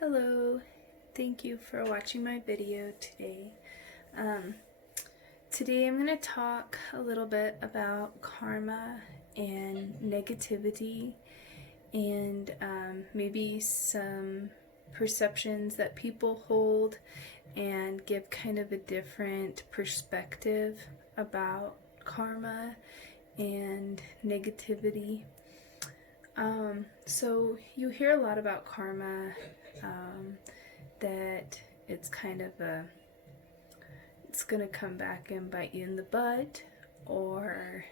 Hello, thank you for watching my video today. Today I'm going to talk a little bit about karma and negativity and maybe some perceptions that people hold and give kind of a different perspective about karma and negativity. So you hear a lot about karma, that it's kind of it's gonna come back and bite you in the butt, or,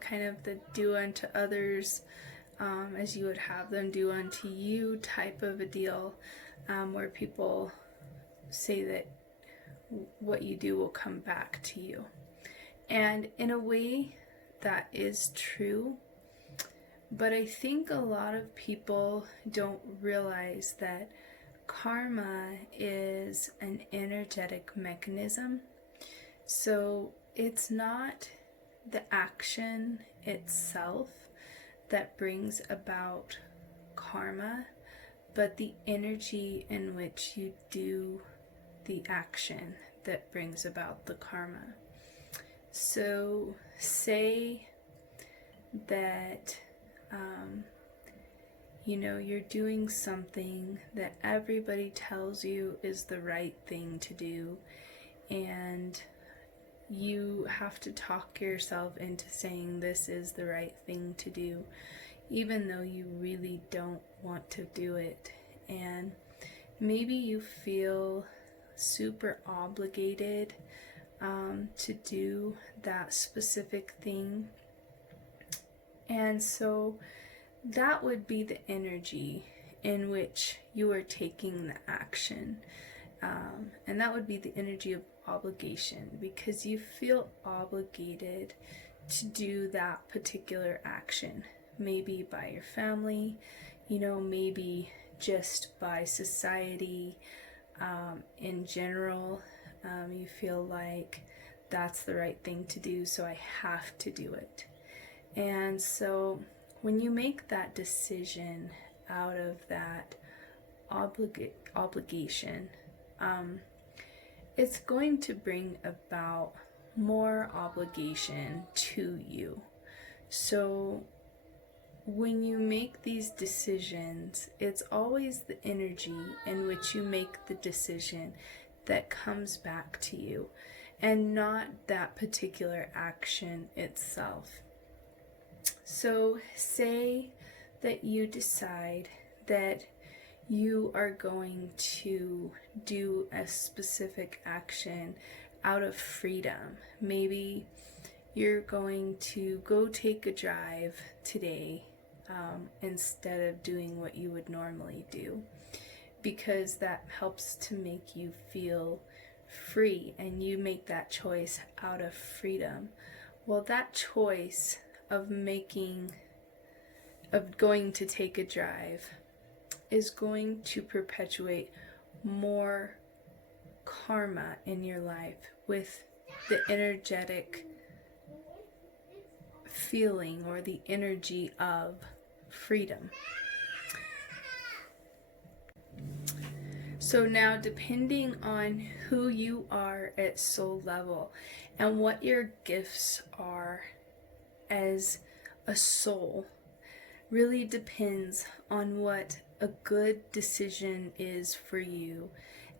kind of the do unto others as you would have them do unto you type of a deal, where people say that what you do will come back to you. And in a way, that is true, but I think a lot of people don't realize that karma is an energetic mechanism. So it's not the action itself that brings about karma, but the energy in which you do the action that brings about the karma. So say that you're doing something that everybody tells you is the right thing to do, and you have to talk yourself into saying this is the right thing to do, even though you really don't want to do it. And maybe you feel super obligated to do that specific thing. And so that would be the energy in which you are taking the action. And that would be the energy of obligation, because you feel obligated to do that particular action. Maybe by your family, maybe just by society in general. You feel like that's the right thing to do, so I have to do it. And so when you make that decision out of that obligation, it's going to bring about more obligation to you. So when you make these decisions, it's always the energy in which you make the decision that comes back to you, and not that particular action itself. So say that you decide that you are going to do a specific action out of freedom. Maybe you're going to go take a drive today instead of doing what you would normally do, because that helps to make you feel free, and you make that choice out of freedom. Well, that choice of going to take a drive is going to perpetuate more karma in your life with the energetic feeling or the energy of freedom. So now, depending on who you are at soul level and what your gifts are as a soul, really depends on what a good decision is for you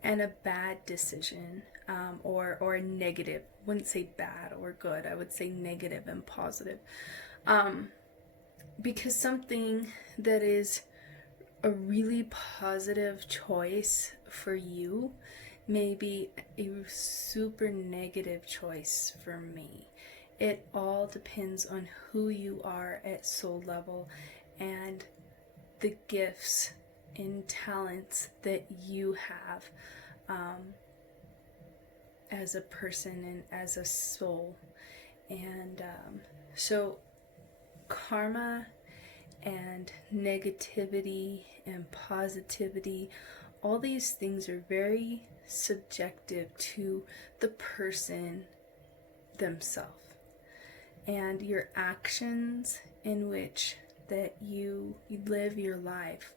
and a bad decision, or negative. I wouldn't say bad or good, I would say negative and positive, because something that is a really positive choice for you may be a super negative choice for me. It all depends on who you are at soul level and the gifts and talents that you have as a person and as a soul. And so karma and negativity and positivity, all these things are very subjective to the person themselves, and your actions in which that you live your life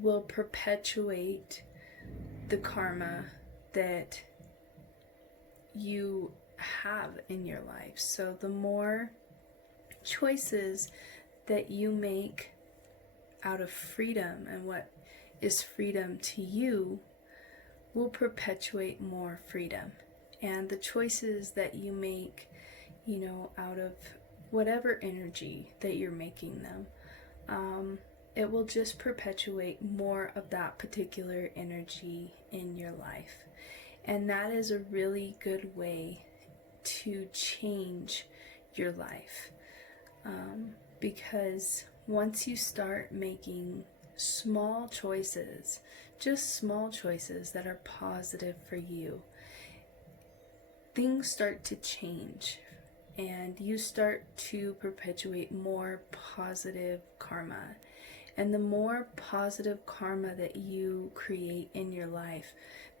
will perpetuate the karma that you have in your life. So the more choices that you make out of freedom and what is freedom to you will perpetuate more freedom. And the choices that you make, out of whatever energy that you're making them, it will just perpetuate more of that particular energy in your life. And that is a really good way to change your life. Because once you start making small choices, just small choices that are positive for you, things start to change and you start to perpetuate more positive karma. And the more positive karma that you create in your life,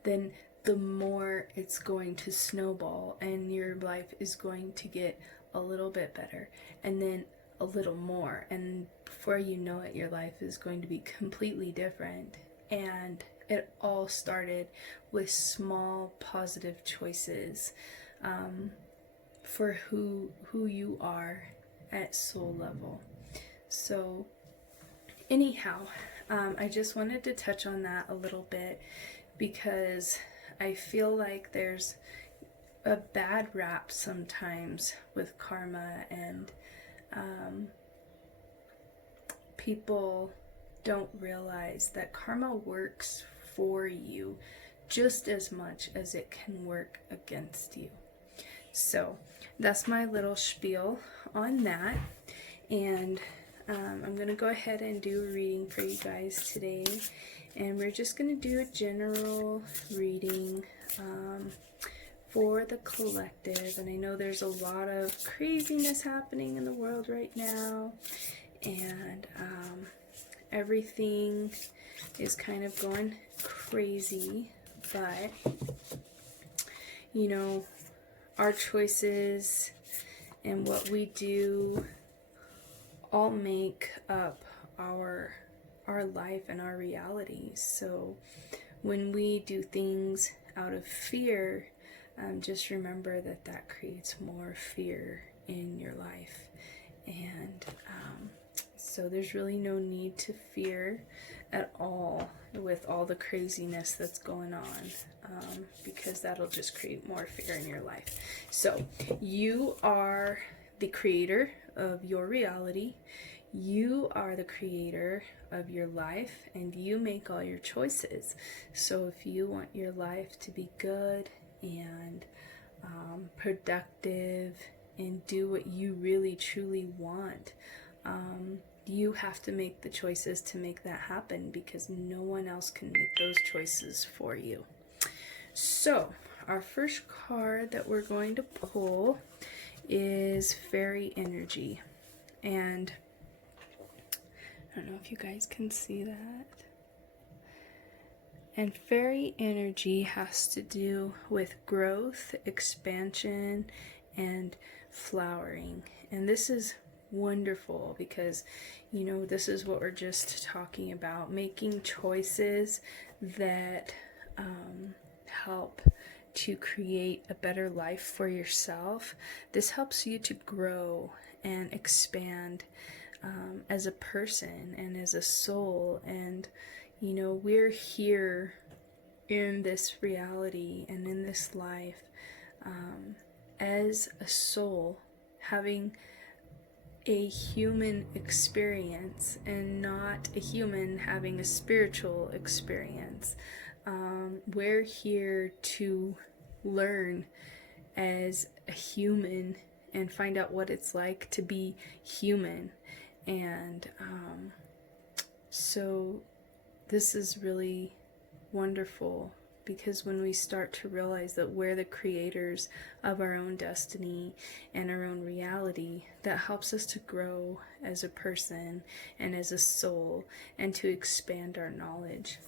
then the more it's going to snowball and your life is going to get a little bit better and then a little more. And before you know it, your life is going to be completely different. And it all started with small positive choices for who you are at soul level. So anyhow, I just wanted to touch on that a little bit because I feel like there's a bad rap sometimes with karma, and people don't realize that karma works for you just as much as it can work against you. So that's my little spiel on that. And I'm going to go ahead and do a reading for you guys today. And we're just going to do a general reading for the collective. And I know there's a lot of craziness happening in the world right now. And everything is kind of going crazy. But, our choices and what we do all make up our life and our reality. So when we do things out of fear, just remember that creates more fear in your life. And so there's really no need to fear at all with all the craziness that's going on, because that'll just create more fear in your life. So you are the creator of your reality. You are the creator of your life, and you make all your choices. So if you want your life to be good and productive and do what you really truly want, you have to make the choices to make that happen, because no one else can make those choices for you. So our first card that we're going to pull is Fairy Energy. And I don't know if you guys can see that. And Fairy Energy has to do with growth, expansion, and flowering. And this is wonderful because, this is what we're just talking about. Making choices that help to create a better life for yourself. This helps you to grow and expand as a person and as a soul. And we're here in this reality and in this life as a soul, having a human experience and not a human having a spiritual experience. We're here to learn as a human and find out what it's like to be human. And so this is really wonderful, because when we start to realize that we're the creators of our own destiny and our own reality, that helps us to grow as a person and as a soul and to expand our knowledge.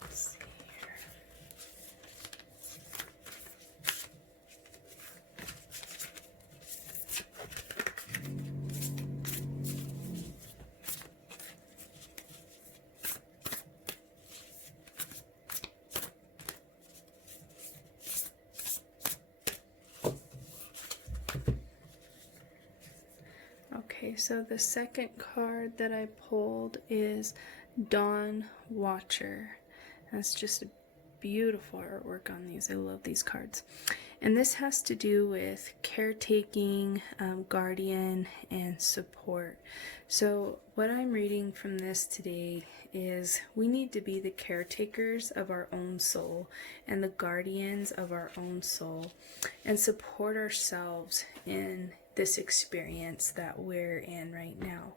Let's see here. Okay, so the second card that I pulled is Dawn Watcher. That's just a beautiful artwork on these. I love these cards. And this has to do with caretaking, guardian, and support. So what I'm reading from this today is we need to be the caretakers of our own soul and the guardians of our own soul and support ourselves in this experience that we're in right now,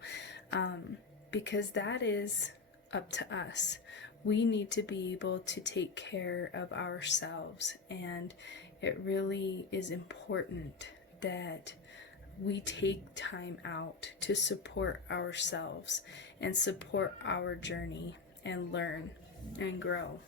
because that is up to us. We need to be able to take care of ourselves, and it really is important that we take time out to support ourselves and support our journey and learn and grow.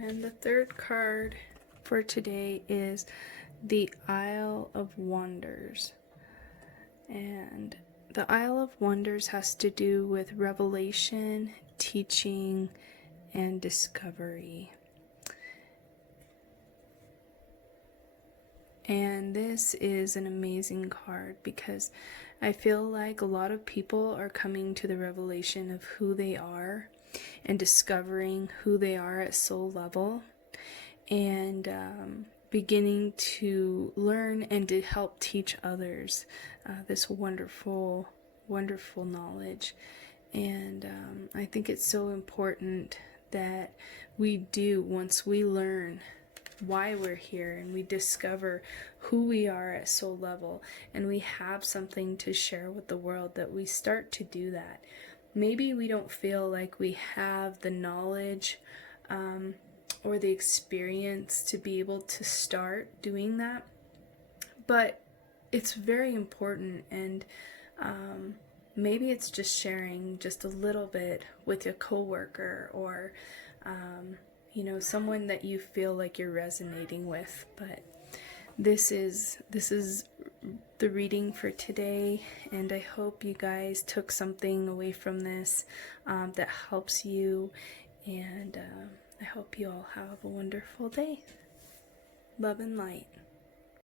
And the third card for today is the Isle of Wonders. And the Isle of Wonders has to do with revelation, teaching, and discovery. And this is an amazing card because I feel like a lot of people are coming to the revelation of who they are and discovering who they are at soul level, and beginning to learn and to help teach others this wonderful knowledge. And I think it's so important that we do, once we learn why we're here and we discover who we are at soul level and we have something to share with the world, that we start to do that. Maybe we don't feel like we have the knowledge or the experience to be able to start doing that, but it's very important. And maybe it's just sharing just a little bit with your coworker or someone that you feel like you're resonating with. But this is the reading for today, and I hope you guys took something away from this that helps you, and I hope you all have a wonderful day. Love and light.